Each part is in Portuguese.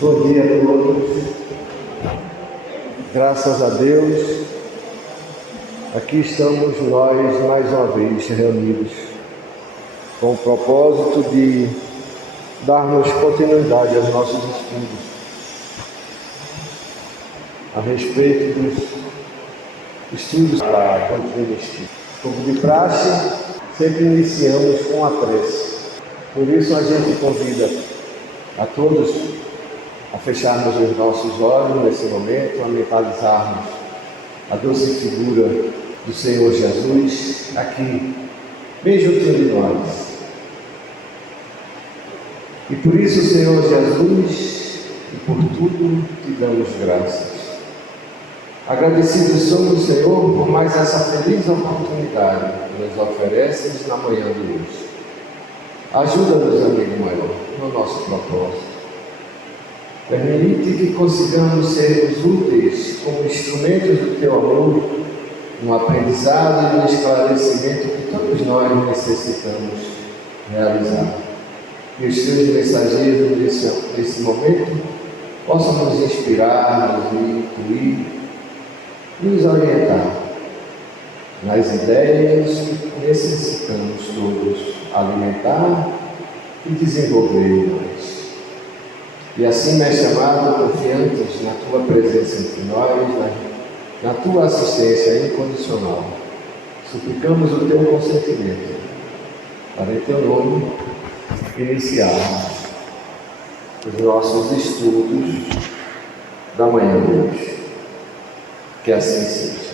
Bom dia a todos. Graças a Deus, aqui estamos nós mais uma vez reunidos com o propósito de darmos continuidade aos nossos estudos a respeito dos estudos da doutrina espírita. Como de praxe, sempre iniciamos com a prece. Por isso a gente convida a todos a fecharmos os nossos olhos nesse momento, a mentalizarmos a doce figura do Senhor Jesus aqui, bem juntinho de nós. E por isso, Senhor Jesus, e por tudo te damos graças. Agradecidos somos, Senhor, por mais essa feliz oportunidade que nos ofereces na manhã de hoje. Ajuda-nos, amigo maior, no nosso propósito. Permite que consigamos sermos úteis como instrumentos do Teu amor, no aprendizado e no esclarecimento que todos nós necessitamos realizar. Que os Teus mensageiros nesse momento possam nos inspirar, nos intuir, nos orientar nas ideias que necessitamos todos alimentar e desenvolver em nós. E assim, Mestre amado, confiantes na Tua presença entre nós, na Tua assistência incondicional, suplicamos o Teu consentimento para, em Teu nome, iniciarmos os nossos estudos da manhã de hoje. Que assim seja.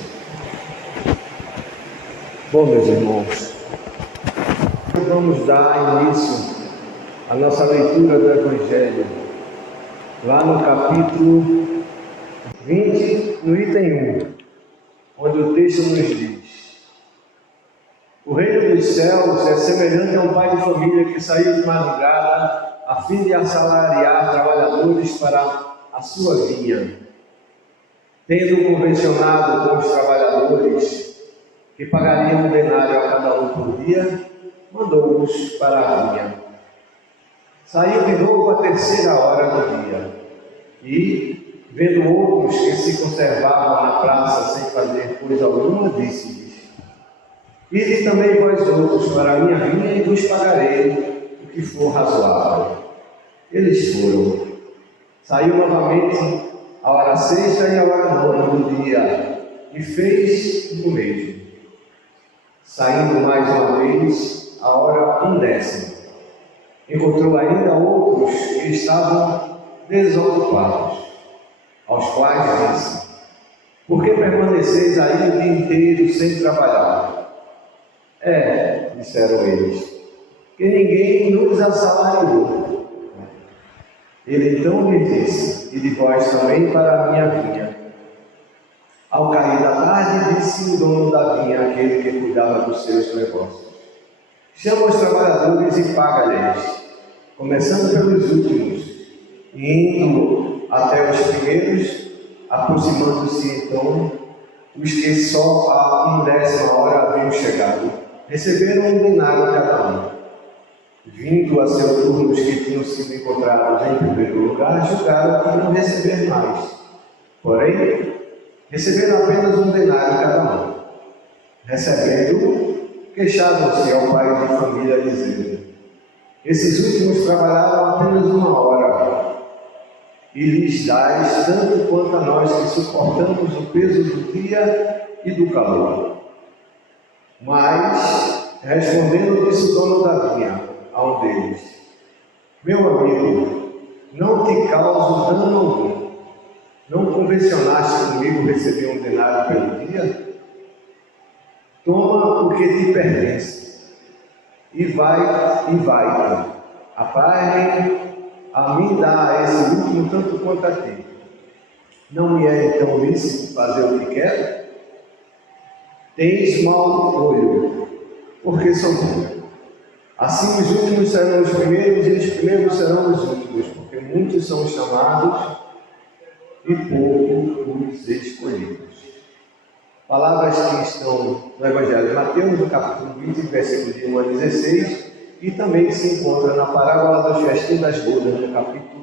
Bom, meus irmãos, vamos dar início à nossa leitura do Evangelho, lá no capítulo 20, no item 1, onde o texto nos diz: o reino dos céus é semelhante a um pai de família que saiu de madrugada a fim de assalariar trabalhadores para a sua vinha. Tendo convencionado com os trabalhadores que pagariam um denário a cada um por dia, mandou-os para a vinha. Saiu de novo à terceira hora do dia e, vendo outros que se conservavam na praça sem fazer coisa alguma, disse-lhes: ide também vós outros para a minha vinha e vos pagarei o que for razoável. Eles foram. Saiu novamente a hora sexta e a hora nona do dia e fez o mesmo. Saindo mais uma vez a hora 1:10, encontrou ainda outros que estavam desocupados, aos quais disse: por que permaneceis aí o dia inteiro sem trabalhar? Disseram eles, que ninguém nos assalariou. Ele então lhe disse: ide vós também para a minha vinha. Ao cair da tarde, disse o dono da vinha, aquele que cuidava dos seus negócios: chama os trabalhadores e paga-lhes, começando pelos últimos, e indo até os primeiros, aproximando-se então os que só a 1/10 hora haviam chegado, receberam um denário cada um. Vindo a seu turno os que tinham sido encontrados em primeiro lugar, julgaram que não receber mais. Porém, receberam apenas um denário cada um. Recebendo, queixavam-se ao pai de família, dizendo: esses últimos trabalharam apenas 1 hora, e lhes dais tanto quanto a nós que suportamos o peso do dia e do calor. Mas, respondendo, disse o dono da vinha a um deles: meu amigo, não te causo dano algum. Não convencionaste comigo receber um denário pelo dia? Toma o que te pertence e vai. Aparem, a mim dá a esse último tanto quanto a ti. Não me é então lícito fazer o que quero? Tens mau olho, porque sou bom. Assim os últimos serão os primeiros e os primeiros serão os últimos, porque muitos são chamados e pouco os escolhidos. Palavras que estão no Evangelho de Mateus, no capítulo 20, versículo de 1 a 16, e também se encontra na parábola dos festim das bodas, no capítulo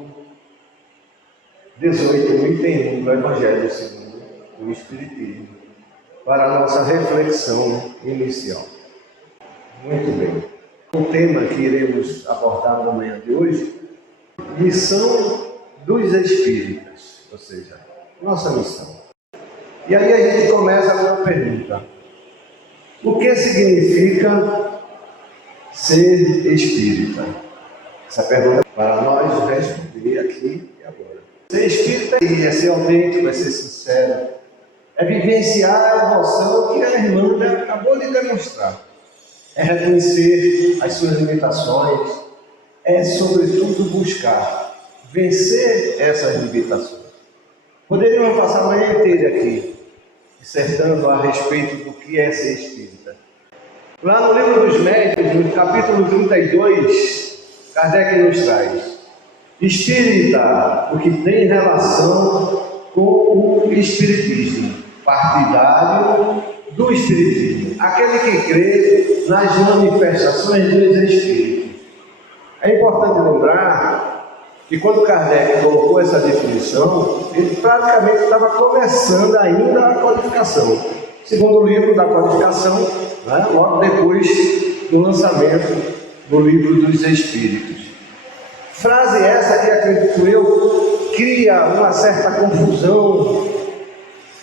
18, no item 1 do Evangelho segundo o Espiritismo, para a nossa reflexão inicial. Muito bem. O tema que iremos abordar na manhã de hoje, missão dos espíritas, ou seja, nossa missão. E aí a gente começa com uma pergunta: o que significa ser espírita? Essa pergunta é para nós responder aqui e agora. Ser espírita é ser autêntico, é ser sincero, é vivenciar a emoção que a irmã acabou de demonstrar, é reconhecer as suas limitações, é sobretudo buscar vencer essas limitações. Poderíamos passar a manhã inteira aqui dissertando a respeito do que é ser espírita. Lá no Livro dos Médiuns, no capítulo 32, Kardec nos traz: espírita, o que tem relação com o espiritismo, partidário do espiritismo, aquele que crê nas manifestações dos espíritos. É importante lembrar que quando Kardec colocou essa definição, ele praticamente estava começando ainda a codificação. Segundo o livro da codificação, né, logo depois do lançamento do Livro dos Espíritos. Frase essa que, acredito eu, cria uma certa confusão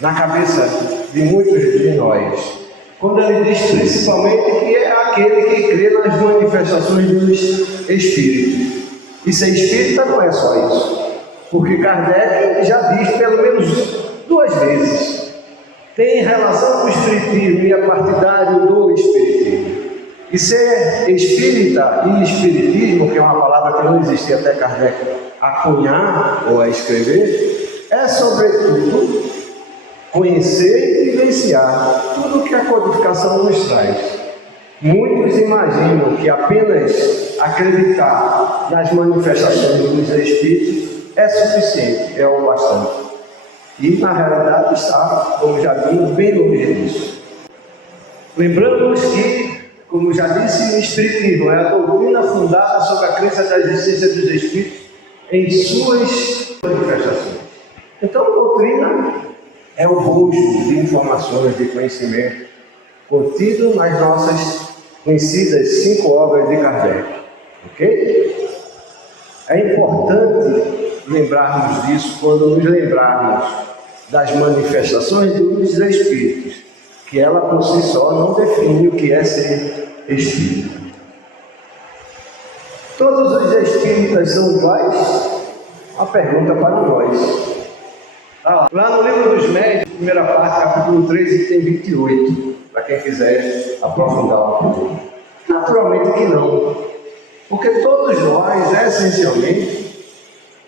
na cabeça de muitos de nós, quando ele diz principalmente que é aquele que crê nas manifestações dos espíritos. E ser espírita não é só isso, porque Kardec já diz pelo menos 2 vezes: tem relação com o espiritismo e é partidário do espiritismo. E ser espírita e espiritismo, que é uma palavra que não existia até Kardec acunhar ou a escrever, é sobretudo conhecer e vivenciar tudo o que a codificação nos traz. Muitos imaginam que apenas acreditar nas manifestações dos espíritos é suficiente, é o bastante. E na realidade está, como já vimos, bem longe disso. Lembramos que, como já disse, o espiritismo é a doutrina fundada sobre a crença da existência dos espíritos em suas manifestações. Então, a doutrina é o rosto de informações, de conhecimento contido nas nossas conhecidas 5 obras de Kardec. Ok? É importante lembrarmos disso quando nos lembrarmos das manifestações dos espíritos, que ela por si só não define o que é ser espírita. Todos os espíritas são iguais? Uma pergunta para nós. Lá no Livro dos Médiuns, primeira parte, capítulo 3, item 28, para quem quiser aprofundar um pouco. Naturalmente que não, porque todos nós, essencialmente,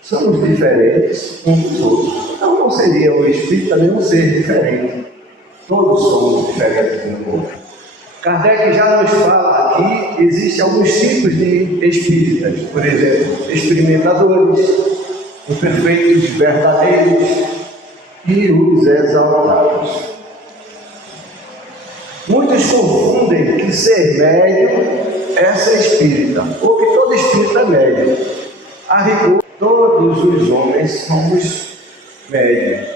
somos diferentes uns dos outros. Então não seria o espírita nenhum ser diferente. Todos somos diferentes um do outro. Kardec já nos fala aqui, existem alguns tipos de espíritas, por exemplo, experimentadores, imperfeitos, verdadeiros e os exaltados. Muitos confundem que ser médium é ser espírita, ou que todo espírita é médium. A rigor, todos os homens somos médiums,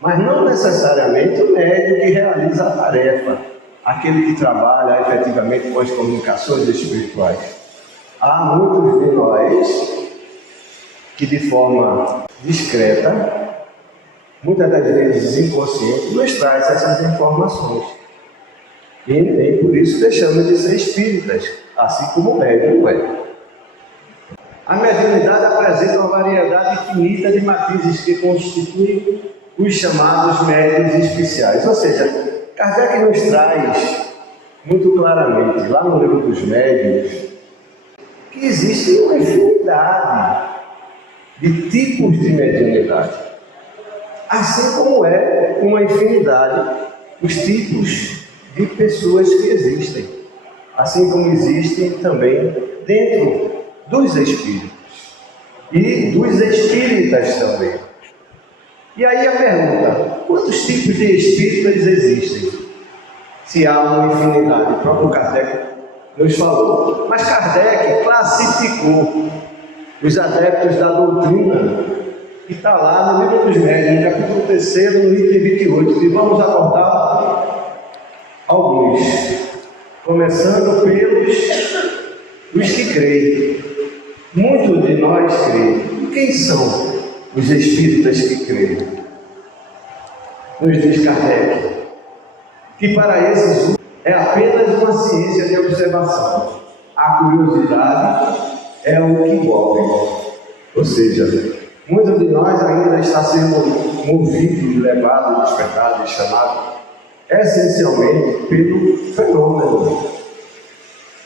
mas não necessariamente o médium que realiza a tarefa, aquele que trabalha efetivamente com as comunicações espirituais. Há muitos de nós que, de forma discreta, muitas das vezes inconsciente, nos traz essas informações. E nem por isso deixamos de ser espíritas, assim como o médium é. A mediunidade apresenta uma variedade infinita de matizes que constituem os chamados médiuns especiais. Ou seja, Kardec nos traz muito claramente, lá no Livro dos Médiuns, que existe uma infinidade de tipos de mediunidade. Assim como é uma infinidade os tipos de pessoas que existem. Assim como existem também dentro dos espíritos e dos espíritas também. E aí a pergunta: quantos tipos de espíritas existem? Se há uma infinidade, o próprio Kardec nos falou. Mas Kardec classificou os adeptos da doutrina que está lá no livro dos Médiuns, no capítulo 3, no item 28, e vamos abordar alguns, começando pelos os que creem. Muitos de nós creem. E quem são os espíritas que creem? Nos diz Kardec que para esses é apenas uma ciência de observação. A curiosidade é o que move. Ou seja, muitos de nós ainda está sendo movido, levado, despertado e chamado essencialmente pelo fenômeno,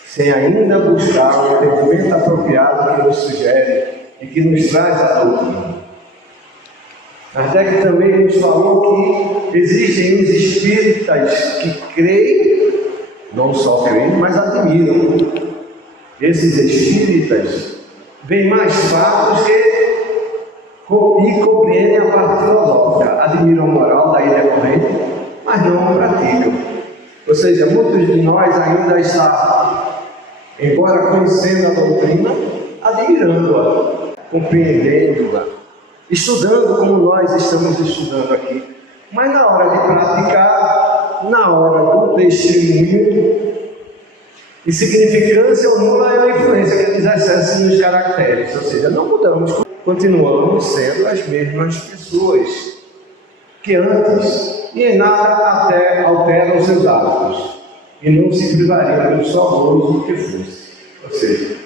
sem ainda buscar o entendimento apropriado que nos sugere e que nos traz a doutrina. Kardec também nos falou que existem os espíritas que creem, não só creem, mas admiram. Esses espíritas veem mais fatos e compreendem a parte filosófica, admiram a moral daí decorrente, mas não praticam. Ou seja, muitos de nós ainda está, embora conhecendo a doutrina, admirando-a, compreendendo-a, estudando como nós estamos estudando aqui. Mas na hora de praticar, na hora do testemunho, e significância ou nula é a influência que eles exercem nos caracteres. Ou seja, não mudamos, continuamos sendo as mesmas pessoas que antes, e em nada até alteram seus hábitos, e não se privariam do saudoso que fosse. Ou seja,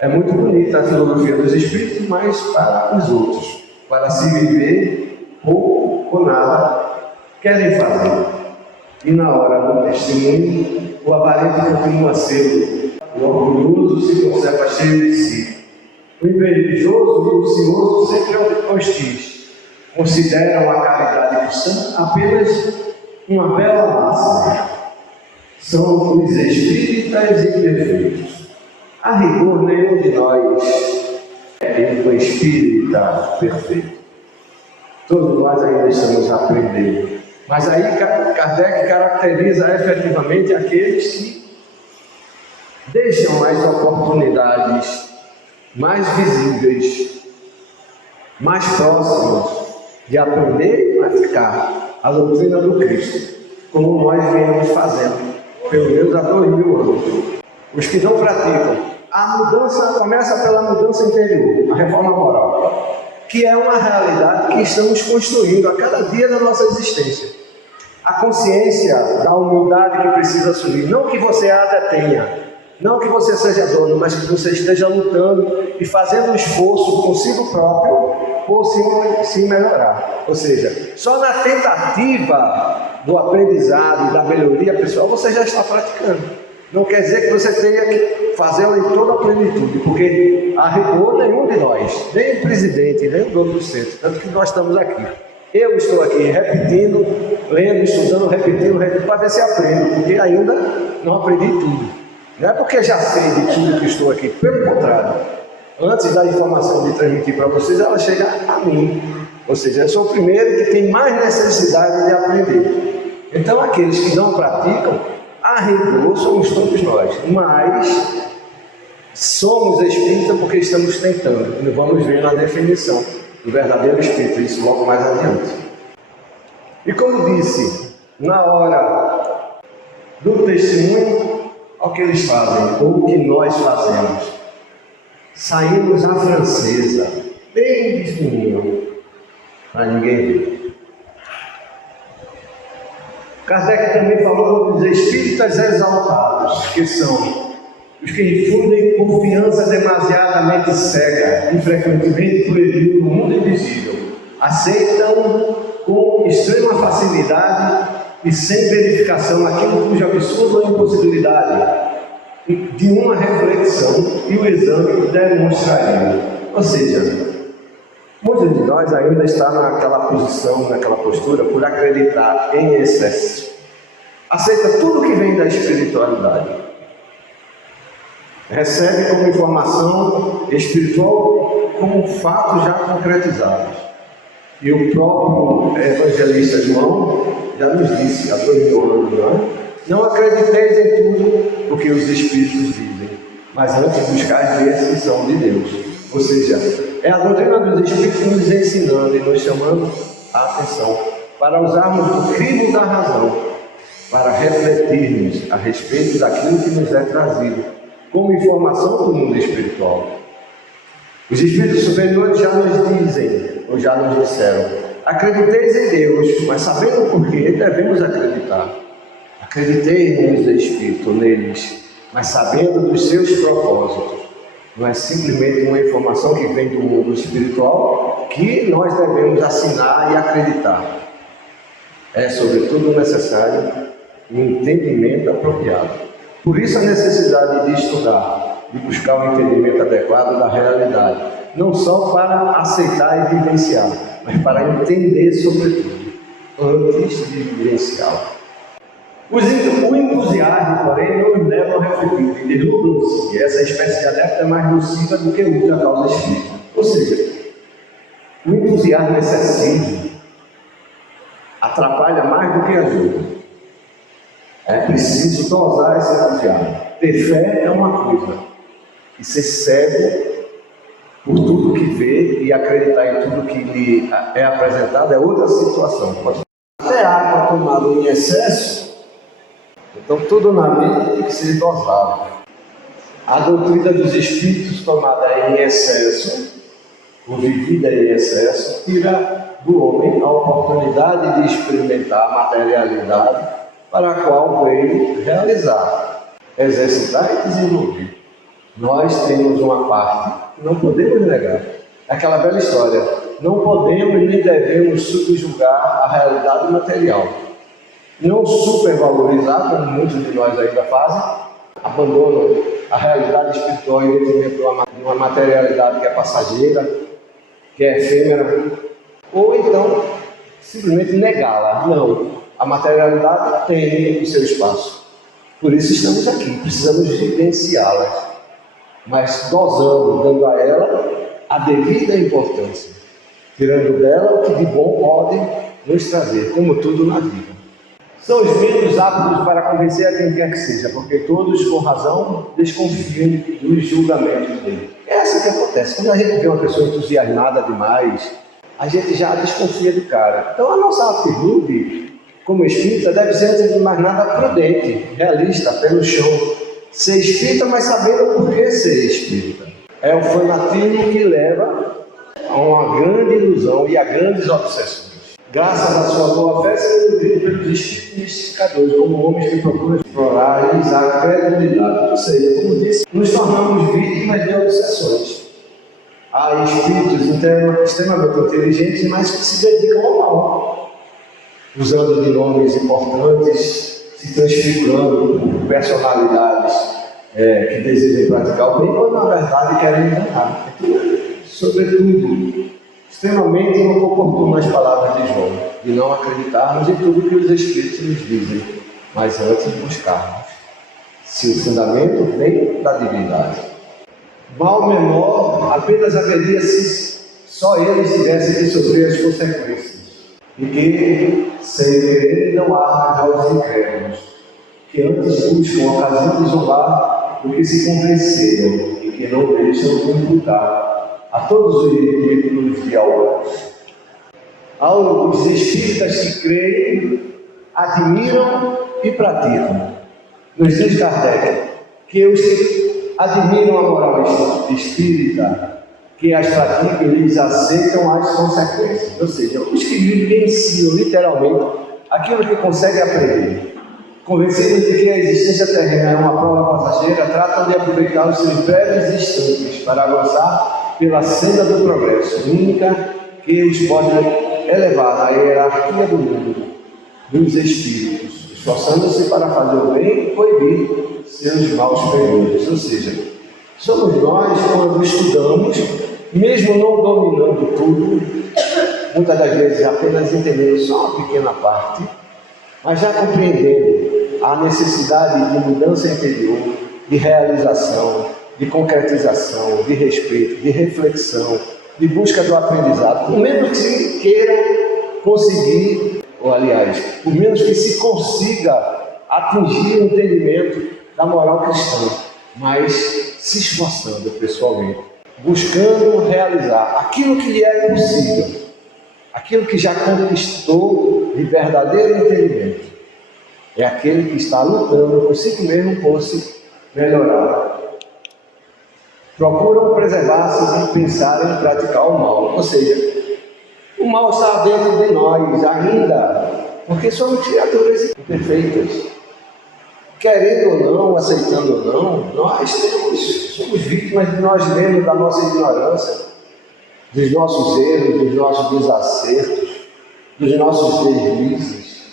é muito bonita a filosofia dos espíritos, mas para os outros, para se viver pouco ou nada, querem fazer. E na hora do testemunho, o aparente continua sendo o orgulhoso se conserva cheio de si. O invejoso e o ocioso sempre hostis. Consideram a caridade cristã apenas uma bela máxima. São os espíritas imperfeitos. A rigor, nenhum de nós é um espírita perfeito. Todos nós ainda estamos aprendendo. Mas aí Kardec caracteriza efetivamente aqueles que deixam as oportunidades mais visíveis, mais próximas de aprender e praticar a doutrina do Cristo, como nós viemos fazendo, pelo menos há 2000 anos. Os que não praticam, a mudança começa pela mudança interior, a reforma moral, que é uma realidade que estamos construindo a cada dia da nossa existência. A consciência da humildade que precisa assumir, não que você a detenha, não que você seja dono, mas que você esteja lutando e fazendo um esforço consigo próprio por se melhorar. Ou seja, só na tentativa do aprendizado e da melhoria pessoal você já está praticando. Não quer dizer que você tenha que fazê-lo em toda a plenitude, porque a rigor nenhum de nós, nem o presidente, nem o dono do centro, tanto que nós estamos aqui. Eu estou aqui repetindo, lendo, estudando, repetindo, para ver se aprendo, porque ainda não aprendi tudo. Não é porque já sei de tudo que estou aqui, pelo contrário. Antes da informação de transmitir para vocês, ela chega a mim. Ou seja, eu sou o primeiro que tem mais necessidade de aprender. Então, aqueles que não praticam, a rigor somos todos nós, mas somos espíritas porque estamos tentando. E vamos ver na definição do verdadeiro espírito, isso logo mais adiante. E como disse, na hora do testemunho, o que eles fazem, ou o que nós fazemos, saímos à francesa, bem pequenininho, para ninguém ver. Kardec também falou dos espíritas exaltados, que são os que infundem confiança demasiadamente cega e frequentemente proibido no mundo invisível, aceitam com extrema facilidade e sem verificação aquilo cuja absurda impossibilidade de uma reflexão e o exame demonstraria. Ou seja, muitos de nós ainda está naquela posição, naquela postura, por acreditar em excesso. Aceita tudo que vem da espiritualidade. Recebe como informação espiritual como fatos já concretizados. E o próprio evangelista João já nos disse, há 2000 anos, não acrediteis em tudo o que os espíritos dizem, mas antes buscar ver se são de Deus. Ou seja, é a doutrina dos Espíritos nos ensinando e nos chamando a atenção para usarmos o crivo da razão, para refletirmos a respeito daquilo que nos é trazido como informação do mundo espiritual. Os Espíritos superiores já nos dizem, ou já nos disseram, acrediteis em Deus, mas sabendo por que devemos acreditar. Acreditei nos Espíritos, neles, mas sabendo dos seus propósitos. Não é simplesmente uma informação que vem do mundo espiritual que nós devemos assinar e acreditar. É, sobretudo, necessário um entendimento apropriado. Por isso a necessidade de estudar, de buscar um entendimento adequado da realidade, não só para aceitar e vivenciar, mas para entender, sobretudo, antes de vivenciá-la. O entusiasmo, porém, não nos leva a refletir e deslumbram-se que essa espécie de adepto é mais nociva do que outra causa espírita. Ou seja, o entusiasmo excessivo atrapalha mais do que ajuda. É preciso dosar esse entusiasmo. Ter fé é uma coisa, e ser cego por tudo que vê e acreditar em tudo que lhe é apresentado é outra situação. Pode ter água tomada em excesso. Então, tudo na vida tem que ser dosado. A doutrina dos Espíritos tomada em excesso, ou vivida em excesso, tira do homem a oportunidade de experimentar a materialidade para a qual veio realizar, exercitar e desenvolver. Nós temos uma parte que não podemos negar. É aquela bela história. Não podemos nem devemos subjugar a realidade material. Não supervalorizar, como muitos de nós ainda fazem, abandonam a realidade espiritual em detrimento de uma materialidade que é passageira, que é efêmera, ou então simplesmente negá-la. Não, a materialidade tem o seu espaço. Por isso estamos aqui, precisamos vivenciá-las, mas dosando, dando a ela a devida importância, tirando dela o que de bom pode nos trazer, como tudo na vida. São os menos aptos para convencer a quem quer que seja, porque todos, com razão, desconfiam dos julgamentos dele. É assim que acontece. Quando a gente vê uma pessoa entusiasmada demais, a gente já desconfia do cara. Então a nossa atitude, como espírita, deve ser, antes de mais nada, prudente, realista, pé no chão. Ser espírita, mas sabendo por que ser espírita. É o fanatismo que leva a uma grande ilusão e a grandes obsessões. Graças à sua boa fé, sendo nutrido pelos espíritos mistificadores, como homens que procuram explorar e usar a credulidade. Ou seja, como disse, nos tornamos vítimas de obsessões. Há espíritos extremamente inteligentes, mas que se dedicam ao mal, usando de nomes importantes, se transfigurando por personalidades que desejam praticar o bem, quando na verdade querem enganar. Sobretudo, extremamente oportuno as palavras de João, de não acreditarmos em tudo que os Espíritos nos dizem, mas antes buscarmos se o fundamento vem da divindade. Mal menor apenas haveria se só eles tivessem que sofrer as consequências, e que, sem querer, não há aos incrédulos, que antes buscam a ocasião de zombar do que se convenceram e que não deixam de imputar a todos os inimigos de alguns. Os espíritas que creem, admiram e praticam. Nos diz Kardec que os que admiram a moral espírita, que as praticam, eles aceitam as consequências. Ou seja, os que vivenciam literalmente aquilo que conseguem aprender, convencidos de que a existência terrena é uma prova passageira, tratam de aproveitar os seus breves instantes para avançar pela senda do progresso, única que os pode elevar à hierarquia do mundo, dos espíritos, esforçando-se para fazer o bem e coibir seus maus pendores. Ou seja, somos nós, quando estudamos, mesmo não dominando tudo, muitas das vezes apenas entendendo só uma pequena parte, mas já compreendendo a necessidade de mudança interior, de realização, de concretização, de respeito, de reflexão, de busca do aprendizado, por menos que se queira conseguir, ou aliás, por menos que se consiga atingir o entendimento da moral cristã, mas se esforçando pessoalmente buscando realizar aquilo que lhe é possível, aquilo que já conquistou de verdadeiro entendimento. É aquele que está lutando consigo mesmo por se melhorar. Procuram preservar-se de pensar em praticar o mal, ou seja, o mal está dentro de nós ainda, porque somos criaturas imperfeitas. Querendo ou não, aceitando ou não, nós somos vítimas de nós mesmos, da nossa ignorância, dos nossos erros, dos nossos desacertos, dos nossos deslizes.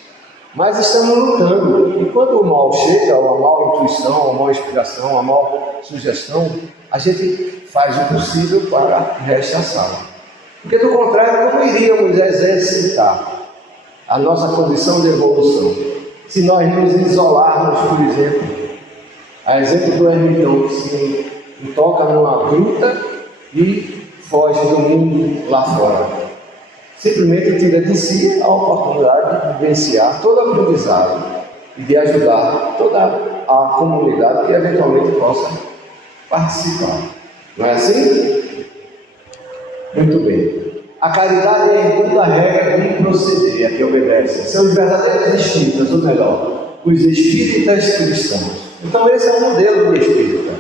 Mas estamos lutando. E quando o mal chega, uma mal intuição, uma mal inspiração, uma mal sugestão, a gente faz o possível para rechaçá-la. Porque do contrário, como iríamos exercitar a nossa condição de evolução? Se nós nos isolarmos, por exemplo, a exemplo do ermitão que se toca numa gruta e foge do mundo lá fora. Simplesmente tira de si a oportunidade de vivenciar todo o aprendizado e de ajudar toda a comunidade que eventualmente possa participar. Não é assim? Muito bem. A caridade é em toda regra de proceder a que obedece. São os verdadeiros espíritas, ou melhor, os espíritas cristãos. Então esse é o modelo do espírita.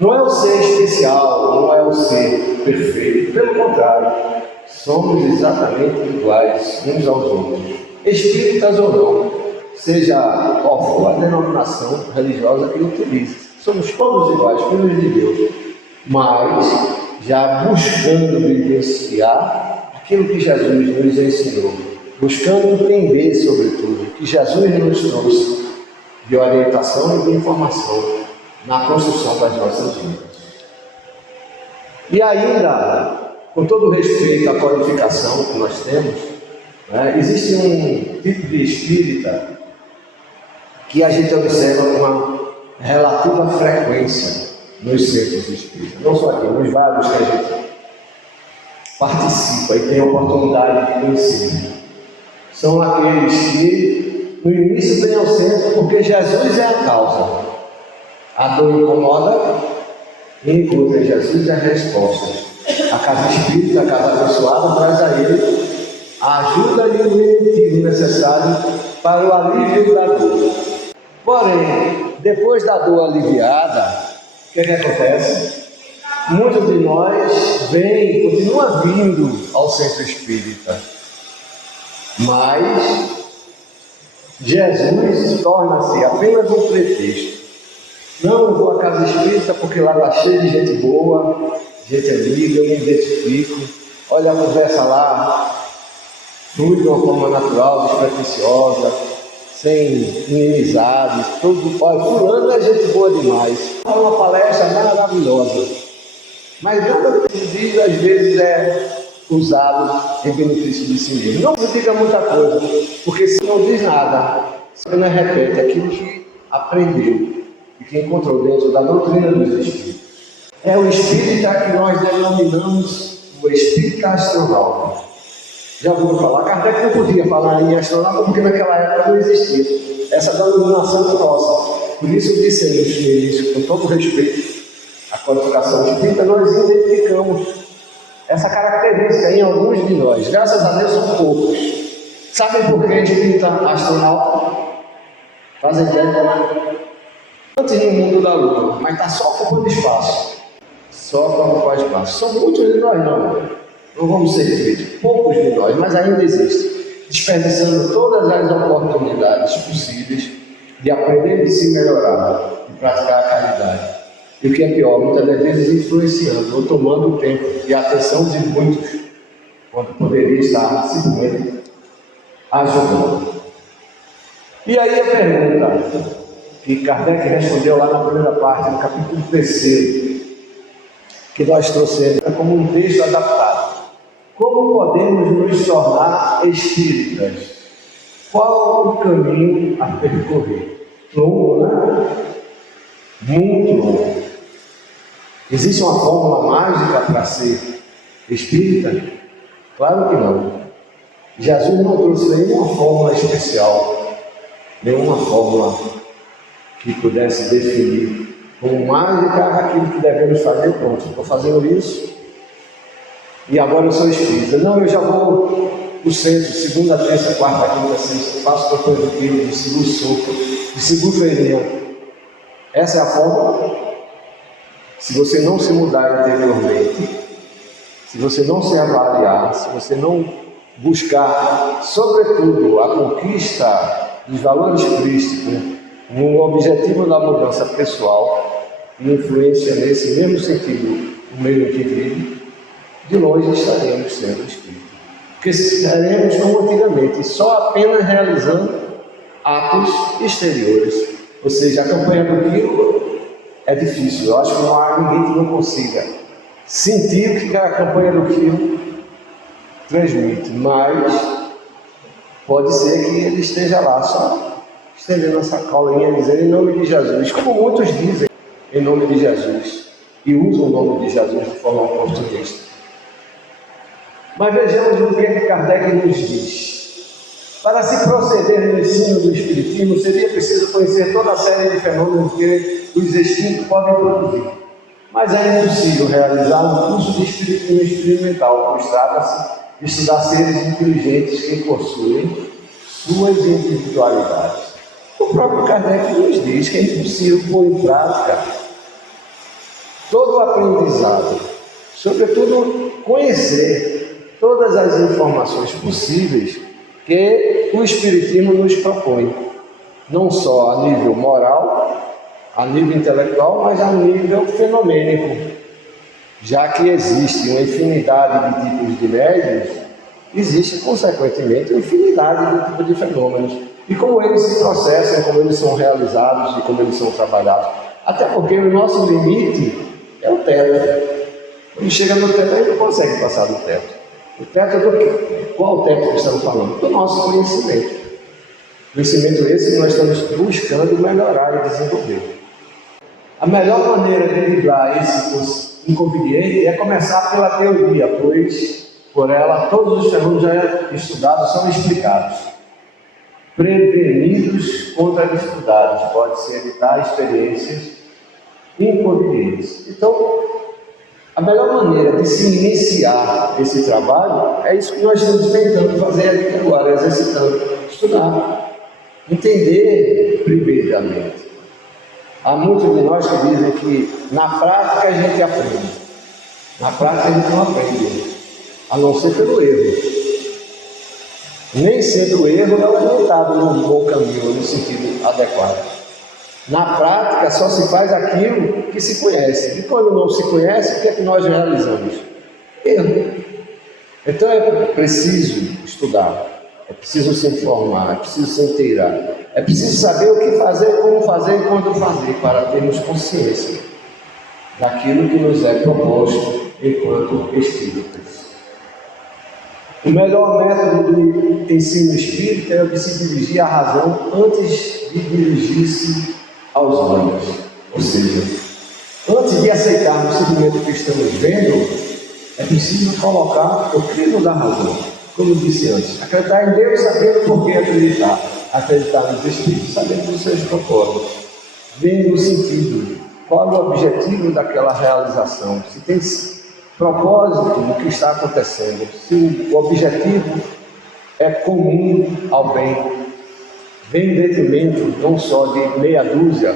Não é o ser especial, não é o ser perfeito. Pelo contrário, somos exatamente iguais uns aos outros. Espíritas ou não, seja qual for a denominação religiosa que utilize. Somos todos iguais, filhos de Deus. Mas já buscando vivenciar aquilo que Jesus nos ensinou, buscando entender, sobretudo, o que Jesus nos trouxe de orientação e de informação na construção das nossas vidas. E ainda, com todo respeito à qualificação que nós temos, existe um tipo de espírita que a gente observa com uma relativa frequência nos centros espíritas, não só aqui, nos vários que a gente participa e tem a oportunidade de conhecer. São aqueles que no início vêm ao centro porque Jesus é a causa. A dor incomoda e encontra em Jesus a resposta. A casa espírita, a casa abençoada, traz a ele a ajuda e o incentivo necessário para o alívio da dor. Porém, depois da dor aliviada, o que acontece? Muitos de nós vêm, continuam vindo ao centro espírita, mas Jesus torna-se apenas um pretexto. Não, eu vou à casa espírita porque lá está cheio de gente boa, gente amiga, eu me identifico. Olha a conversa lá, flui de uma forma natural, despretensiosa, sem inimizades, tudo. Olha, fulano é gente boa demais. Fala uma palestra maravilhosa. Mas nada do que se diz, às vezes, é usado em benefício de si mesmo. Não diga muita coisa, porque se não diz nada, você não repete aquilo que aprendeu e que encontrou dentro da doutrina dos espíritos. É o espírita que nós denominamos o espírita astronauta. Já ouviu falar? Kardec não podia falar em astronauta porque naquela época não existia essa denominação nossa. Por isso dissemos no início, com todo respeito à qualificação espírita, nós identificamos essa característica em alguns de nós. Graças a Deus são poucos. Sabem por que espírita astronauta? Fazem ideia? Antes no mundo da Lua, mas está só ocupando espaço. Só para ocupar espaço. São muitos de nós, não vamos ser críticos, poucos de nós, mas ainda existem, desperdiçando todas as oportunidades possíveis de aprender e de se melhorar, de praticar a caridade. E o que é pior, muitas das vezes influenciando ou tomando o tempo e a atenção de muitos, quando poderia estar simplesmente ajudando. E aí a pergunta que Kardec respondeu lá na primeira parte, no capítulo 3º, que nós trouxemos como um texto adaptado. Como podemos nos tornar espíritas? Qual o caminho a percorrer? Longo, né? Muito longo. Existe uma fórmula mágica para ser espírita? Claro que não. Jesus não trouxe nenhuma fórmula especial, nenhuma fórmula que pudesse definir como mágica, aquilo que devemos fazer, pronto, estou fazendo isso e agora eu sou espírita. Não, eu já vou no centro, segunda, terça, quarta, quinta, sexta, faço campanha do quilo, distribuo sopa, distribuo feirinha. Essa é a forma. Se você não se mudar interiormente, se você não se avaliar, se você não buscar, sobretudo, a conquista dos valores crísticos no objetivo da mudança pessoal e influência nesse mesmo sentido no meio em que vive, de longe estaremos sendo espíritos. Porque estaremos como antigamente, só apenas realizando atos exteriores. Ou seja, a campanha do quilo é difícil. Eu acho que não há ninguém que não consiga sentir o que a campanha do quilo transmite, mas pode ser que ele esteja lá só estendendo a sacolinha dizendo em nome de Jesus, como muitos dizem em nome de Jesus e usam o nome de Jesus de forma oportunista. Mas vejamos o que é que Kardec nos diz. Para se proceder no ensino do Espiritismo, seria preciso conhecer toda a série de fenômenos que os espíritos podem produzir. Mas é impossível realizar um curso de Espiritismo experimental, pois trata-se de estudar seres inteligentes que possuem suas individualidades. O próprio Kardec nos diz que é impossível pôr em prática todo o aprendizado, sobretudo conhecer todas as informações possíveis que o Espiritismo nos propõe, não só a nível moral, a nível intelectual, mas a nível fenomênico. Já que existe uma infinidade de tipos de médiuns, existe, consequentemente, uma infinidade de tipos de fenômenos. E como eles se processam, como eles são realizados e como eles são trabalhados. Até porque o nosso limite é o teto. Quando chega no teto, a gente não consegue passar do teto. O teto é do quê? Qual teto que estamos falando? Do nosso conhecimento. Conhecimento esse que nós estamos buscando melhorar e desenvolver. A melhor maneira de livrar esse inconveniente é começar pela teoria, pois por ela todos os fenômenos já estudados são explicados. Prevenidos contra dificuldades, pode-se evitar experiências inconvenientes. Então, a melhor maneira de se iniciar esse trabalho é isso que nós estamos tentando fazer aqui agora, exercitando, estudar, entender primeiramente. Há muitos de nós que dizem que na prática a gente aprende. Na prática a gente não aprende, a não ser pelo erro. Nem sempre o erro é orientado no bom caminho, no sentido adequado. Na prática só se faz aquilo que se conhece. E quando não se conhece, o que é que nós realizamos? Erro. Então é preciso estudar, é preciso se informar, é preciso se inteirar, é preciso saber o que fazer, como fazer e quando fazer, para termos consciência daquilo que nos é proposto enquanto espíritas. O melhor método do ensino espírita é o de se dirigir à razão antes de dirigir-se aos olhos. Ou seja, antes de aceitarmos simplesmente o que estamos vendo, é preciso colocar o crivo da razão. Como disse antes, acreditar em Deus sabendo por que acreditar. Acreditar nos Espíritos sabendo dos seus propósitos. Vendo o sentido, qual é o objetivo daquela realização. Se tem propósito do que está acontecendo, se o objetivo é comum ao bem, vem em detrimento não só de meia dúzia,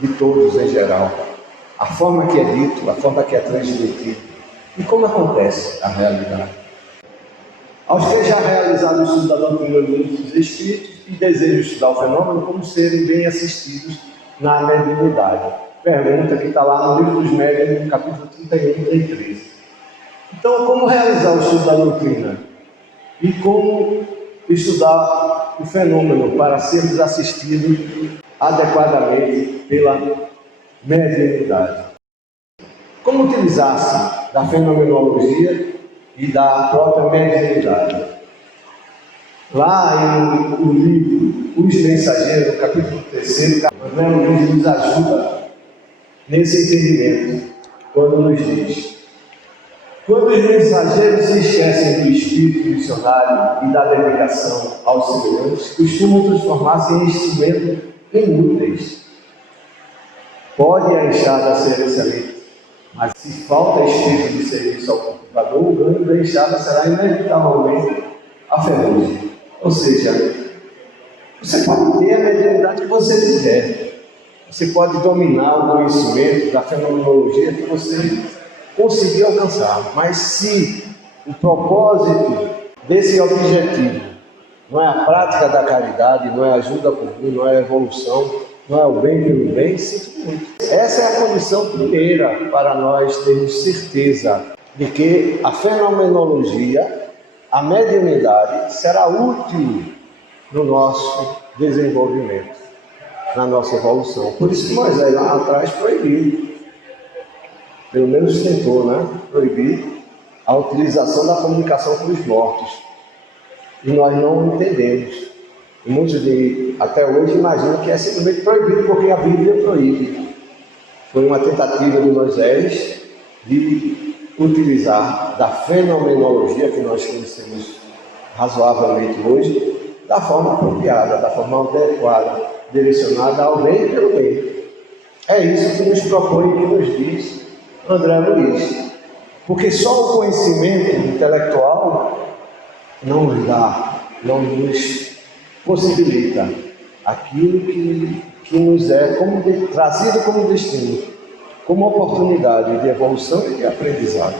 de todos em geral. A forma que é dito, a forma que é transmitido. E como acontece a realidade? Aos que já realizaram o estudo da doutrina dos Espíritos e desejam estudar o fenômeno, como serem bem assistidos na mediunidade. Pergunta que está lá no livro dos Médiuns, no capítulo 31 e 33. Então, como realizar o estudo da doutrina? E como estudar o fenômeno para sermos assistidos adequadamente pela mediunidade? Como utilizar-se da fenomenologia e da própria mediunidade? Lá no livro Os Mensageiros, no capítulo 3, André Luiz nos ajuda nesse entendimento, quando nos diz: quando os mensageiros se esquecem do espírito missionário e da dedicação aos semelhantes, costumam transformar-se em instrumentos inúteis. Pode a enxada ser excelente, mas se falta espírito de serviço ao cultivador, o ganho da enxada será inevitavelmente afetoso. Ou seja, você pode ter a mediunidade que você quiser. Você pode dominar o conhecimento da fenomenologia que você conseguir alcançar. Mas se o propósito desse objetivo não é a prática da caridade, não é a ajuda comum, não é a evolução, não é o bem pelo bem, sinto muito. Essa é a condição primeira para nós termos certeza de que a fenomenologia, a mediunidade, será útil no nosso desenvolvimento, na nossa evolução. Por isso que Moisés lá atrás proibiu, pelo menos tentou, proibir a utilização da comunicação com os mortos. E nós não entendemos. E muitos até hoje imaginam que é simplesmente proibido porque a Bíblia proíbe. Foi uma tentativa de Moisés de utilizar da fenomenologia que nós conhecemos razoavelmente hoje, da forma apropriada, da forma adequada, direcionada ao bem e pelo bem. É isso que nos propõe e que nos diz André Luiz. Porque só o conhecimento intelectual não nos dá, não nos possibilita aquilo que nos é trazido como destino, como oportunidade de evolução e de aprendizado.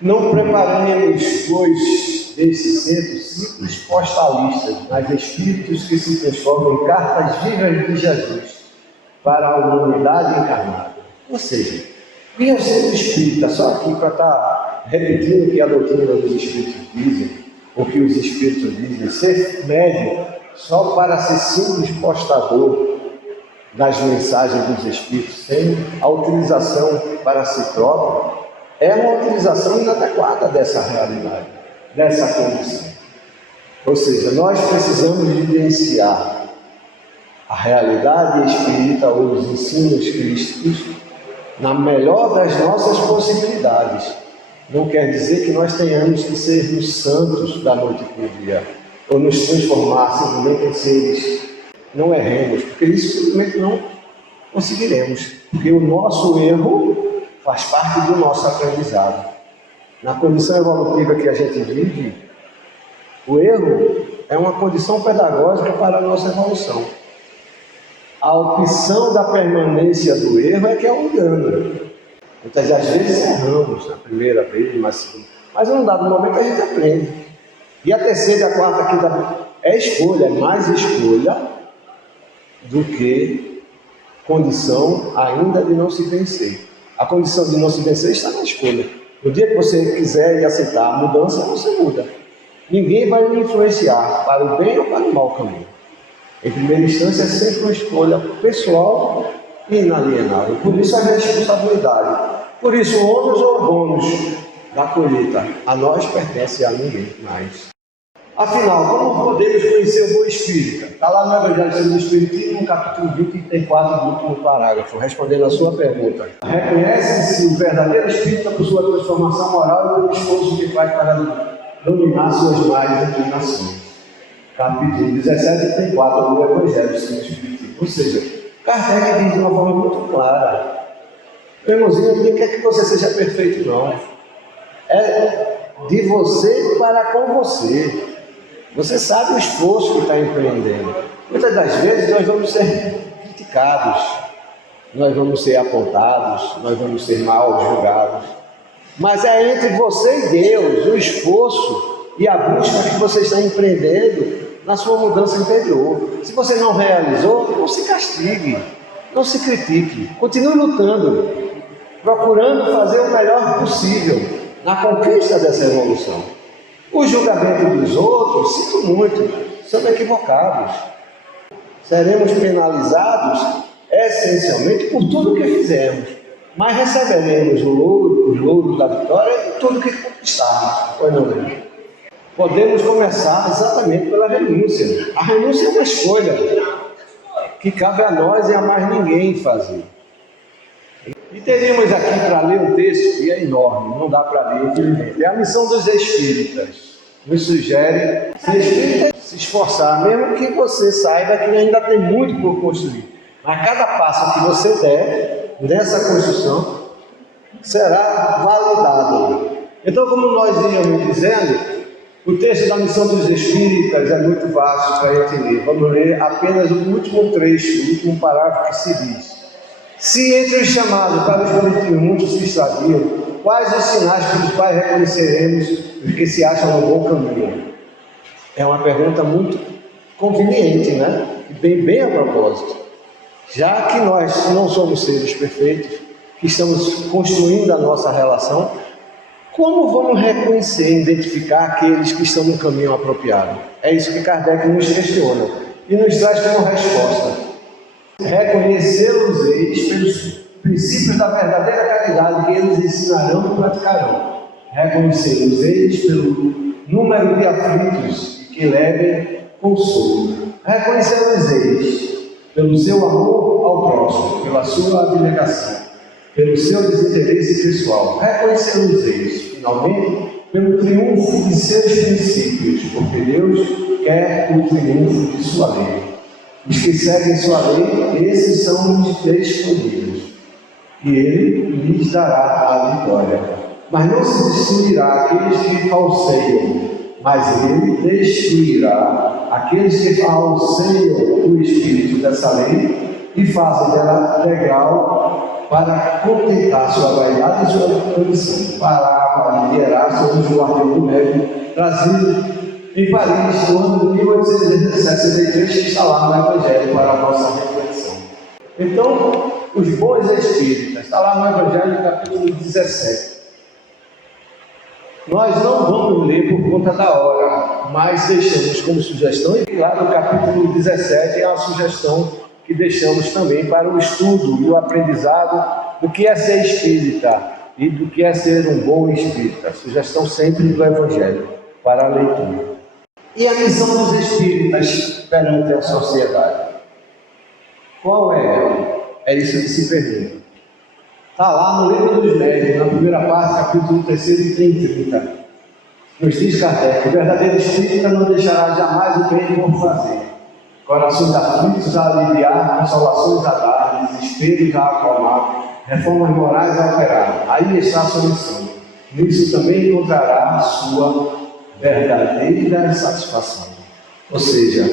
Não preparemos, pois, desses centros simples postalistas, mas espíritos que se transformam em cartas vivas de Jesus para a humanidade encarnada. Ou seja, vinha o centro espírita, só aqui para estar repetindo o que a doutrina dos espíritos dizem, o que os espíritos dizem, ser médium só para ser simples postador das mensagens dos espíritos, sem a utilização para si próprio, é uma utilização inadequada dessa realidade, dessa condição. Ou seja, nós precisamos vivenciar a realidade espírita ou os ensinos crísticos na melhor das nossas possibilidades. Não quer dizer que nós tenhamos que ser os santos da noite para o dia, ou nos transformar simplesmente em seres. Não erremos, porque isso simplesmente não conseguiremos, porque o nosso erro faz parte do nosso aprendizado. Na condição evolutiva que a gente vive, o erro é uma condição pedagógica para a nossa evolução. A opção da permanência do erro é que é o engano. Muitas das vezes erramos, na primeira vez, mas em um dado momento a gente aprende. E a terceira e a quarta, a quinta, é escolha, é mais escolha do que condição ainda de não se vencer. A condição de não se vencer está na escolha. No dia que você quiser e aceitar a mudança, você muda. Ninguém vai lhe influenciar para o bem ou para o mau caminho. Em primeira instância, é sempre uma escolha pessoal e inalienável. Por isso a responsabilidade. Por isso, o ônus ou o bônus da colheita a nós pertence a ninguém mais. Afinal, como podemos conhecer o bom espírita? Está lá no Evangelho segundo o Espiritismo, no capítulo 20, item 4, do último parágrafo, respondendo a sua pergunta. Reconhece-se o verdadeiro espírita por sua transformação moral e o esforço que faz para dominar suas más inclinações. Capítulo 17, item 4 do Evangelho segundo o Espiritismo. Ou seja, Kardec diz de uma forma muito clara: meu irmãozinho, ninguém quer que você seja perfeito, não. É de você para com você. Você sabe o esforço que está empreendendo. Muitas das vezes nós vamos ser criticados, nós vamos ser apontados, nós vamos ser mal julgados. Mas é entre você e Deus o esforço e a busca que você está empreendendo na sua mudança interior. Se você não realizou, não se castigue, não se critique. Continue lutando, procurando fazer o melhor possível na conquista dessa evolução. O julgamento dos outros, sinto muito, são equivocados. Seremos penalizados essencialmente por tudo o que fizemos, mas receberemos os louros da vitória e tudo o que conquistarmos. Pois não é? Podemos começar exatamente pela renúncia. A renúncia é uma escolha que cabe a nós e a mais ninguém fazer. E teríamos aqui para ler um texto que é enorme, não dá para ler, infelizmente. É a missão dos espíritas. Nos sugere ser espírita, se esforçar, mesmo que você saiba que ainda tem muito por construir. A cada passo que você der nessa construção será validado. Então, como nós íamos dizendo, o texto da missão dos Espíritas é muito vasto para a gente ler. Vamos ler apenas o último trecho, o último parágrafo que se diz: se entre os chamados para o Espiritismo muitos se extraviam, quais os sinais pelos quais reconheceremos os que se acham no bom caminho? É uma pergunta muito conveniente, né? Bem a propósito. Já que nós não somos seres perfeitos, que estamos construindo a nossa relação, como vamos reconhecer e identificar aqueles que estão no caminho apropriado? É isso que Kardec nos questiona e nos traz como resposta. Reconhecê-los pelos princípios da verdadeira caridade que eles ensinarão e praticarão. Reconhecê-los pelo número de aflitos que levem consolo. Reconhecê-los pelo seu amor ao próximo, pela sua abnegação, pelo seu desinteresse pessoal. Reconhecê-los, finalmente, pelo triunfo de seus princípios, porque Deus quer o triunfo de sua lei. Os que seguem sua lei, esses são os escolhidos, e Ele lhes dará a vitória. Mas não se destruirá aqueles que falseiam, mas Ele destruirá aqueles que falseiam o espírito dessa lei e fazem dela legal para contentar sua vaidade e sua ambição. Para liderar sobre o guardião do médico, trazido em Paris, no ano de 1863, que está lá no Evangelho para a nossa reflexão. Então, os bons espíritas, está lá no Evangelho, capítulo 17. Nós não vamos ler por conta da hora, mas deixamos como sugestão, e lá no capítulo 17 é a sugestão que deixamos também para o estudo e o aprendizado do que é ser espírita e do que é ser um bom espírita. Sugestão sempre do Evangelho para a leitura. E a missão dos espíritas perante a sociedade? Qual é ela? É isso que se pergunta. Está lá no Livro dos Médiuns, na primeira parte, capítulo 3, item 30. Nos diz Kardec: o verdadeiro espírita não deixará jamais o bem por fazer. Corações aflitos a aliviar, consolações a dar, desesperos a acalmar, reformas morais a operar. Aí está a sua missão. Nisso também encontrará a sua verdadeira satisfação. Ou seja,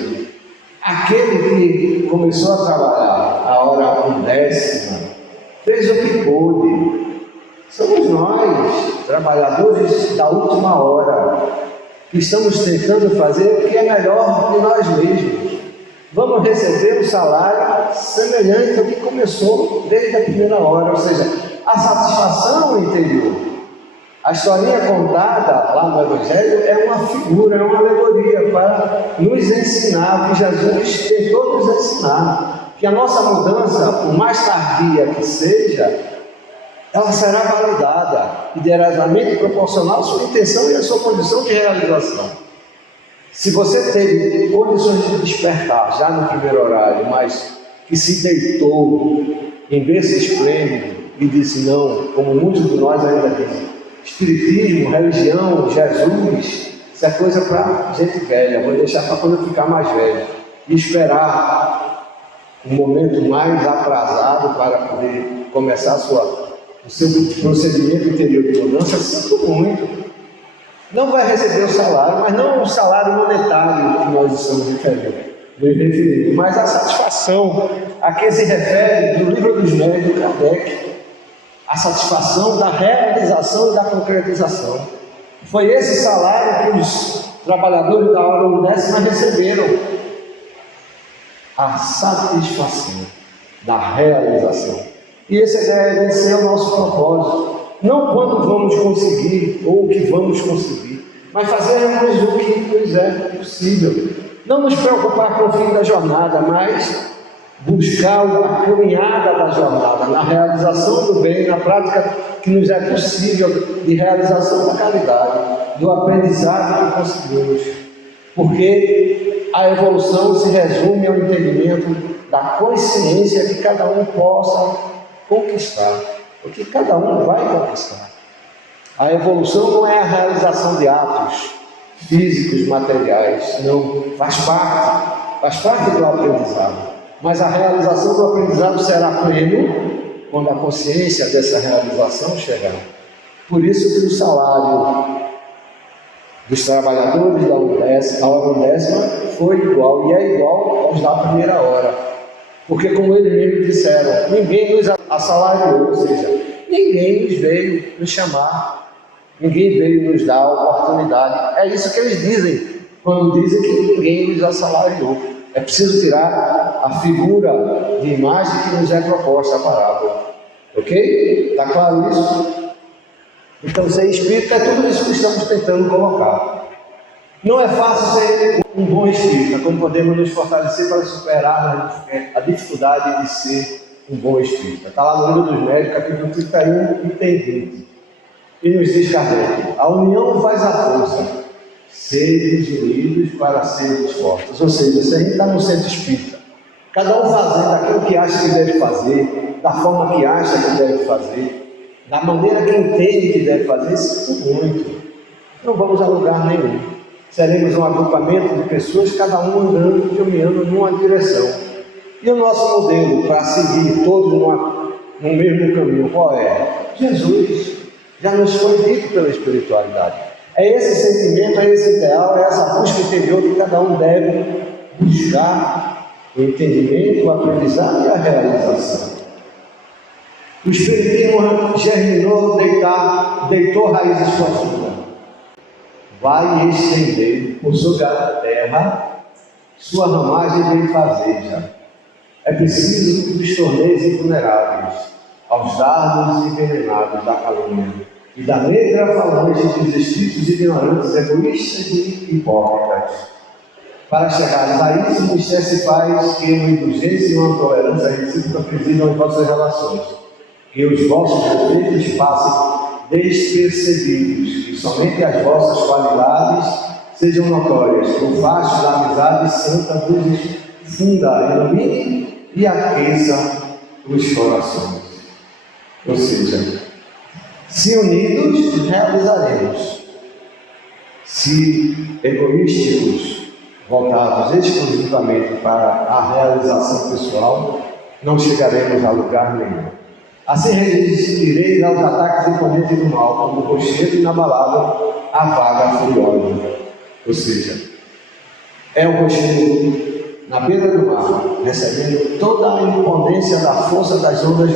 aquele que começou a trabalhar a hora 1/10, fez o que pôde. Somos nós, trabalhadores da última hora, que estamos tentando fazer o que é melhor de nós mesmos. Vamos receber um salário semelhante ao que começou desde a primeira hora, ou seja, a satisfação interior. A historinha contada lá no Evangelho é uma figura, é uma alegoria para nos ensinar o que Jesus tentou nos ensinar. Que a nossa mudança, por mais tardia que seja, ela será validada e diretamente proporcional à sua intenção e à sua condição de realização. Se você teve condições de despertar já no primeiro horário, mas que se deitou em berço esplêndido e disse não, como muitos de nós ainda dizem, espiritismo, religião, Jesus, isso é coisa para gente velha, vou deixar para quando eu ficar mais velho e esperar um momento mais aprazado para poder começar o seu procedimento interior de mudança. Sinto muito. Não vai receber o salário, mas não o salário monetário que nós estamos referindo, mas a satisfação a que se refere do Livro dos Médiuns, Kardec, a satisfação da realização e da concretização. Foi esse salário que os trabalhadores da hora 1/10 receberam. A satisfação da realização. E esse deve ser o nosso propósito. Não quando vamos conseguir ou o que vamos conseguir, mas fazermos o que nos é possível. Não nos preocupar com o fim da jornada, mas buscar a caminhada da jornada, na realização do bem, na prática que nos é possível de realização da caridade, do aprendizado que conseguimos. Porque a evolução se resume ao entendimento da consciência que cada um possa conquistar, o que cada um vai conquistar. A evolução não é a realização de atos físicos, materiais, não, faz parte do aprendizado. Mas a realização do aprendizado será pleno quando a consciência dessa realização chegar. Por isso que o salário dos trabalhadores da hora undécima foi igual, e é igual aos da primeira hora. Porque, como eles mesmos disseram, ninguém nos assalariou, ou seja, ninguém nos veio nos chamar, ninguém veio nos dar a oportunidade. É isso que eles dizem, quando dizem que ninguém nos assalariou. É preciso tirar a figura de imagem que nos é proposta a parábola. Ok? Está claro isso? Então, ser espírita é tudo isso que estamos tentando colocar. Não é fácil ser um bom espírita, como podemos nos fortalecer para superar a dificuldade de ser um bom espírita. Está lá no Livro dos Médios, capítulo 31, item 20. E nos diz Kardec: a união faz a força, seres unidos para sermos fortes. Ou seja, se a gente está no centro espírita, cada um fazendo aquilo que acha que deve fazer, da forma que acha que deve fazer, da maneira que entende que deve fazer, isso é muito. Não vamos a lugar nenhum. Seremos um agrupamento de pessoas, cada um andando, caminhando numa direção. E o nosso modelo para seguir todos no mesmo caminho, qual é? Jesus. Já nos foi dito pela espiritualidade. É esse sentimento, é esse ideal, é essa busca interior que cada um deve buscar o entendimento, o aprendizado e a realização. O Espiritismo germinou, deitou raízes profundas. Vai estender por sobre a terra sua ramagem benfazeja. É preciso que os torneis invulneráveis aos dardos envenenados da calúnia e da negra falange dos espíritos ignorantes, egoístas e hipócritas. Para chegares a isso, mistério se faz que uma indulgência e uma tolerância recíproca presidam as vossas relações, que os vossos defeitos passem despercebidos, que somente as vossas qualidades sejam notórias, que o facho da amizade santa vos funda, ilumine e aqueça os corações. Ou seja, se unidos, realizaremos. Se egoísticos, voltados exclusivamente para a realização pessoal, não chegaremos a lugar nenhum. Assim resistireis aos ataques imponentes do mal, como o rochedo inabalável a vaga furiosa. Ou seja, é o rochedo na beira do mar, recebendo toda a imponência da força das ondas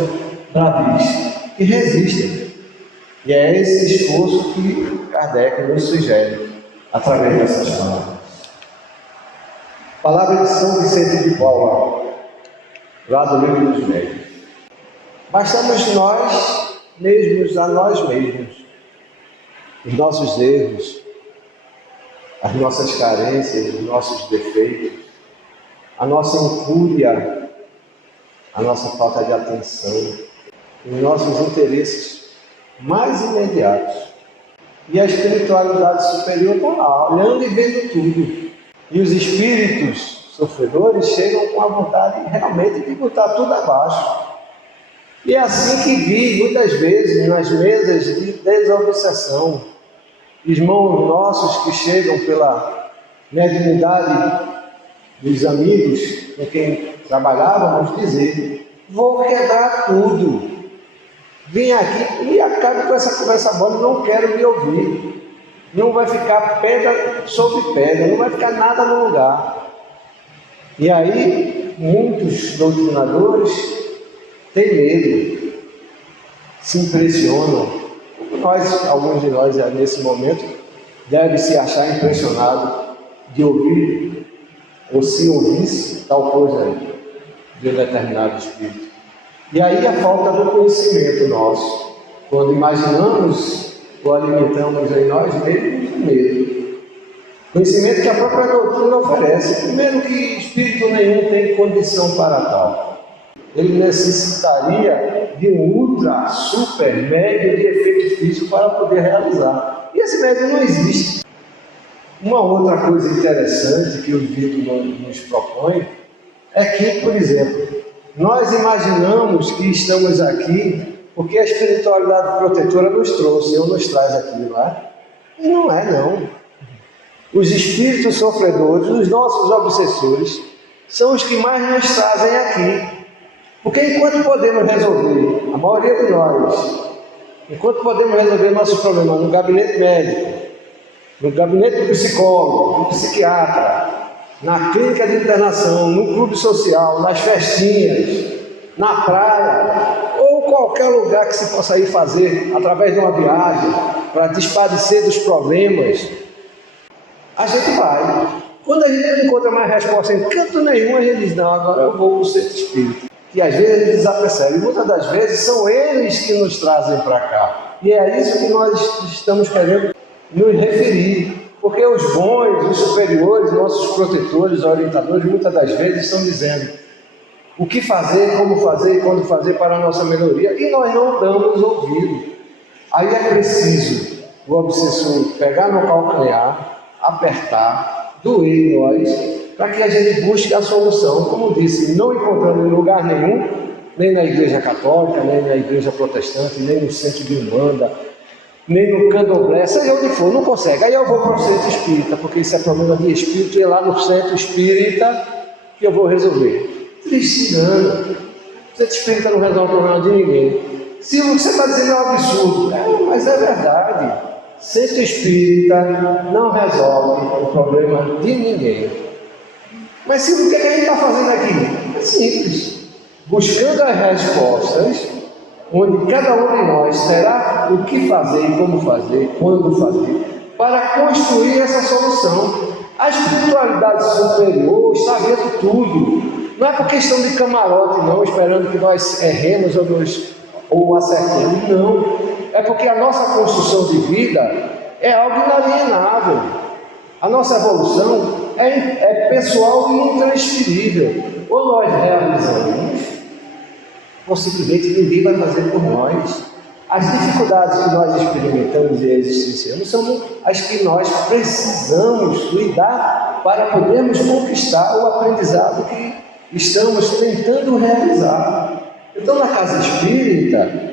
bravis, que resistem. E é esse esforço que Kardec nos sugere, através dessas palavras. Palavra de São Vicente de Paula, lá do Livro dos Médios. Bastamos nós mesmos a nós mesmos, os nossos erros, as nossas carências, os nossos defeitos, a nossa incúria, a nossa falta de atenção, os nossos interesses mais imediatos. E a espiritualidade superior está lá, olhando e vendo tudo. E os espíritos sofredores chegam com a vontade realmente de botar tudo abaixo. E é assim que vi muitas vezes nas mesas de desobsessão, irmãos nossos que chegam pela mediunidade dos amigos com quem trabalhávamos dizer: vou quebrar tudo, vim aqui e acabe com essa conversa boa, não quero me ouvir, não vai ficar pedra sobre pedra, não vai ficar nada no lugar. E aí muitos doutrinadores têm medo, se impressionam. Alguns de nós nesse momento deve se achar impressionado de ouvir ou se ouvisse tal coisa de um determinado espírito. E aí a falta do conhecimento nosso, quando imaginamos ou alimentamos em nós mesmos o medo. Conhecimento que a própria doutrina oferece. Primeiro, que espírito nenhum tem condição para tal. Ele necessitaria de um ultra, super, médio de efeito físico para poder realizar. E esse médio não existe. Uma outra coisa interessante que o Vitor nos propõe é que, por exemplo, nós imaginamos que estamos aqui porque a espiritualidade protetora nos trouxe ou nos traz aqui, não é? E não é, não. Os espíritos sofredores, os nossos obsessores, são os que mais nos trazem aqui. Porque enquanto podemos resolver, a maioria de nós, enquanto podemos resolver nossos problemas no gabinete médico, no gabinete do psicólogo, do psiquiatra, na clínica de internação, no clube social, nas festinhas, na praia, ou qualquer lugar que se possa ir fazer através de uma viagem, para desaparecer dos problemas, a gente vai. Quando a gente não encontra mais resposta em canto nenhum, a gente diz, não, agora eu vou para o centro espírita. E às vezes a gente desapercebe. E muitas das vezes são eles que nos trazem para cá. E é isso que nós estamos querendo nos referir. Porque os bons, os superiores, nossos protetores, orientadores, muitas das vezes estão dizendo o que fazer, como fazer e quando fazer para a nossa melhoria. E nós não damos ouvido. Aí é preciso o obsessor pegar no calcanhar, apertar, doer em nós, para que a gente busque a solução. Como disse, não encontrando em lugar nenhum, nem na igreja católica, nem na igreja protestante, nem no centro de Umbanda, nem no candomblé, seja onde for, não consegue. Aí eu vou para o centro espírita, porque isso é problema de espírito, e é lá no centro espírita que eu vou resolver. Triste engano. O centro espírita não resolve o problema de ninguém. Se o que você está dizendo é um absurdo, mas é verdade. Centro espírita não resolve o problema de ninguém. Mas o que a gente está fazendo aqui? É simples. Buscando as respostas, onde cada um de nós terá o que fazer, como fazer, quando fazer, para construir essa solução. A espiritualidade superior está vendo tudo. Não é por questão de camarote, não, esperando que nós erremos ou acertemos. Não. É porque a nossa construção de vida é algo inalienável. A nossa evolução é pessoal e intransferível. Ou nós realizamos, ou simplesmente ninguém vai fazer por nós. As dificuldades que nós experimentamos e existenciamos são as que nós precisamos lidar para podermos conquistar o aprendizado que estamos tentando realizar. Então, na casa espírita,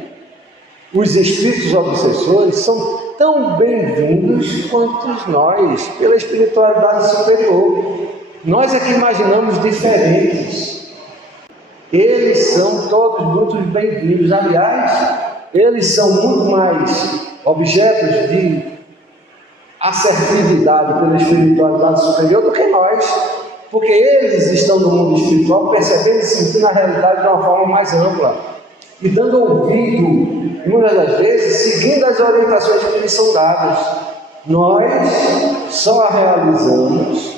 os espíritos obsessores são tão bem-vindos quanto nós, pela espiritualidade superior. Nós é que imaginamos diferentes. Eles são todos muito bem-vindos. Aliás, eles são muito mais objetos de assertividade pela espiritualidade superior do que nós. Porque eles estão no mundo espiritual percebendo e sentindo a realidade de uma forma mais ampla. E dando ouvido, muitas das vezes, seguindo as orientações que lhes são dadas. Nós só a realizamos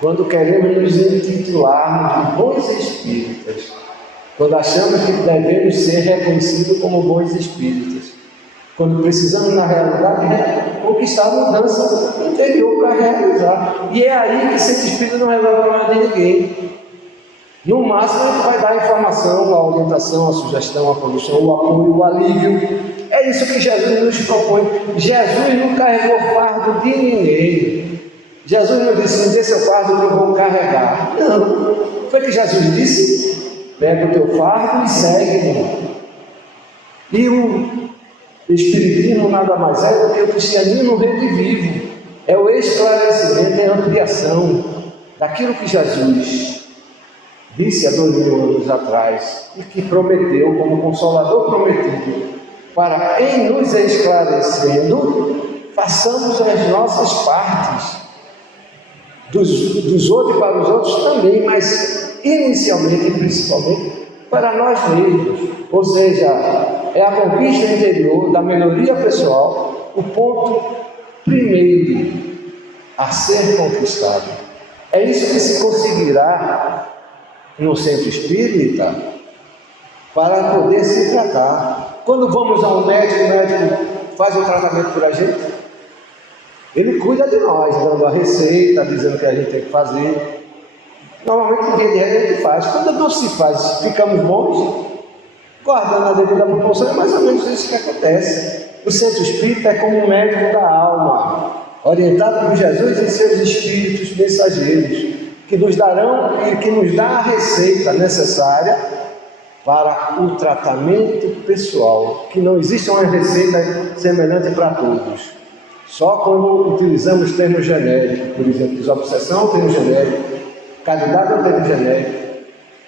quando queremos nos intitularmos de bons espíritas, quando achamos que devemos ser reconhecidos como bons espíritas, quando precisamos, na realidade, conquistar a mudança interior para realizar. E é aí que esse espírito não resolve o problema de ninguém. No máximo, a gente vai dar a informação, a orientação, a sugestão, a condução, o apoio, o alívio. É isso que Jesus nos propõe. Jesus não carregou fardo de ninguém. Jesus não disse, me dê seu fardo que eu vou carregar. Não. Foi que Jesus disse, pega o teu fardo e segue-me. E o Espiritismo nada mais é do que o cristianismo redivivo. É o esclarecimento, é a ampliação daquilo que Jesus disse há 2000 anos atrás e que prometeu, como Consolador prometido, para em nos esclarecendo, façamos as nossas partes, dos outros e para os outros também, mas inicialmente e principalmente para nós mesmos. Ou seja, é a conquista interior da melhoria pessoal o ponto primeiro a ser conquistado. É isso que se conseguirá no centro espírita para poder se tratar. Quando vamos ao médico, o médico faz o tratamento por a gente, ele cuida de nós, dando a receita, dizendo o que a gente tem que fazer. Normalmente, ninguém de regra a gente faz. Quando não se faz, ficamos bons, guardando a devida proporção, é mais ou menos isso que acontece. O centro espírita é como um médico da alma, orientado por Jesus e seus espíritos mensageiros, que nos darão e que nos dá a receita necessária para o tratamento pessoal, que não existe uma receita semelhante para todos. Só quando utilizamos termos genéricos, por exemplo, desobsessão, termo genérico, caridade é um termo genérico,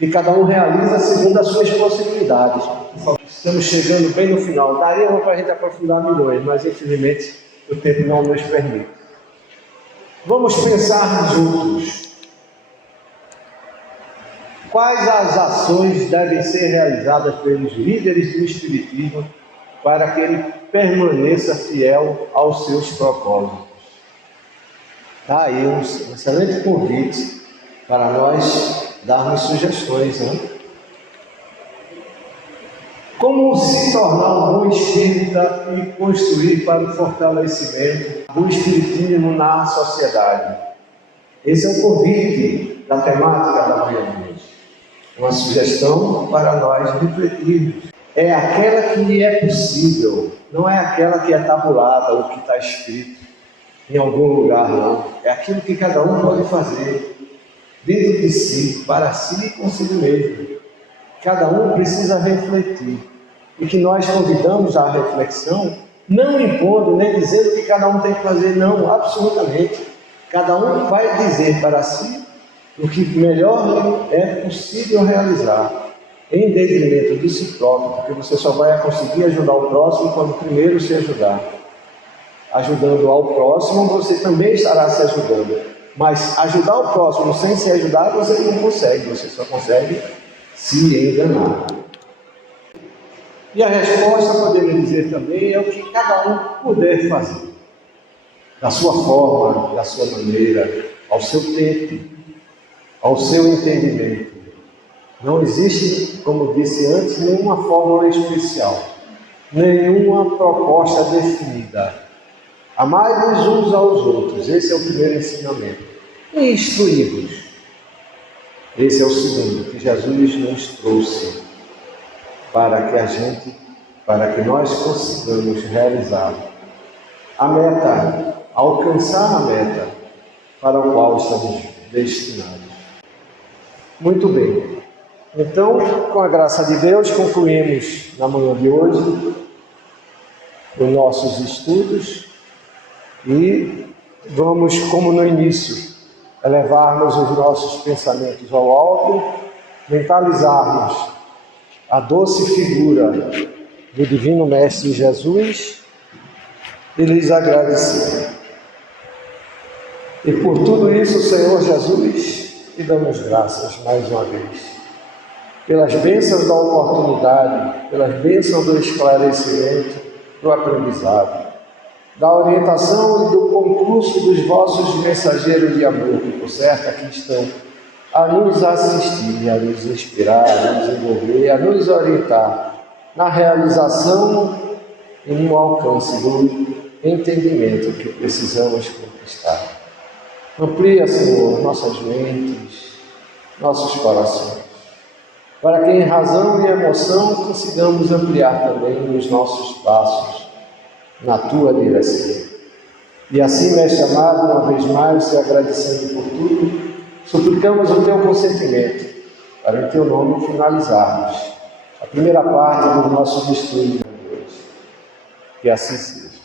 e cada um realiza segundo as suas possibilidades. Estamos chegando bem no final. Daria para a gente aprofundar milhões, mas infelizmente o tempo não nos permite. Vamos pensar juntos. Quais as ações devem ser realizadas pelos líderes do Espiritismo para que ele permaneça fiel aos seus propósitos? Está aí um excelente convite para nós darmos sugestões, né? Como se tornar um bom espírita e construir para o fortalecimento do espiritismo na sociedade? Esse é o convite da temática da manhã de hoje. Uma sugestão para nós refletirmos. É aquela que é possível, não é aquela que é tabulada ou que está escrito em algum lugar, não. É aquilo que cada um pode fazer dentro de si, para si e consigo mesmo. Cada um precisa refletir. E que nós convidamos à reflexão, não impondo nem dizendo o que cada um tem que fazer, não, absolutamente. Cada um vai dizer para si o que melhor é possível realizar, em detrimento de si próprio, porque você só vai conseguir ajudar o próximo quando primeiro se ajudar. Ajudando ao próximo, você também estará se ajudando. Mas ajudar o próximo sem se ajudar, você não consegue, você só consegue se enganar. E a resposta, podemos dizer também, é o que cada um puder fazer, da sua forma, da sua maneira, ao seu tempo, ao seu entendimento. Não existe, como disse antes, nenhuma fórmula especial, nenhuma proposta definida. Amai-vos uns aos outros, esse é o primeiro ensinamento. E instruí-vos, esse é o segundo, que Jesus nos trouxe para que nós consigamos realizar a meta, alcançar a meta para a qual estamos destinados. Muito bem. Então, com a graça de Deus, concluímos na manhã de hoje os nossos estudos e vamos, como no início, elevarmos os nossos pensamentos ao alto, mentalizarmos a doce figura do Divino Mestre Jesus e lhes agradecer. E por tudo isso, Senhor Jesus, te damos graças mais uma vez, pelas bênçãos da oportunidade, pelas bênçãos do esclarecimento, do aprendizado, da orientação e do concurso dos vossos mensageiros de amor, que por certo aqui estão a nos assistir, a nos inspirar, a nos envolver, a nos orientar na realização e no alcance do entendimento que precisamos conquistar. Amplia, Senhor, nossas mentes, nossos corações, para que em razão e emoção consigamos ampliar também os nossos passos na Tua direção. E assim, Mestre amado, uma vez mais, te agradecendo por tudo, suplicamos o Teu consentimento para em Teu nome finalizarmos a primeira parte dos nossos estudos de hoje. Que assim seja.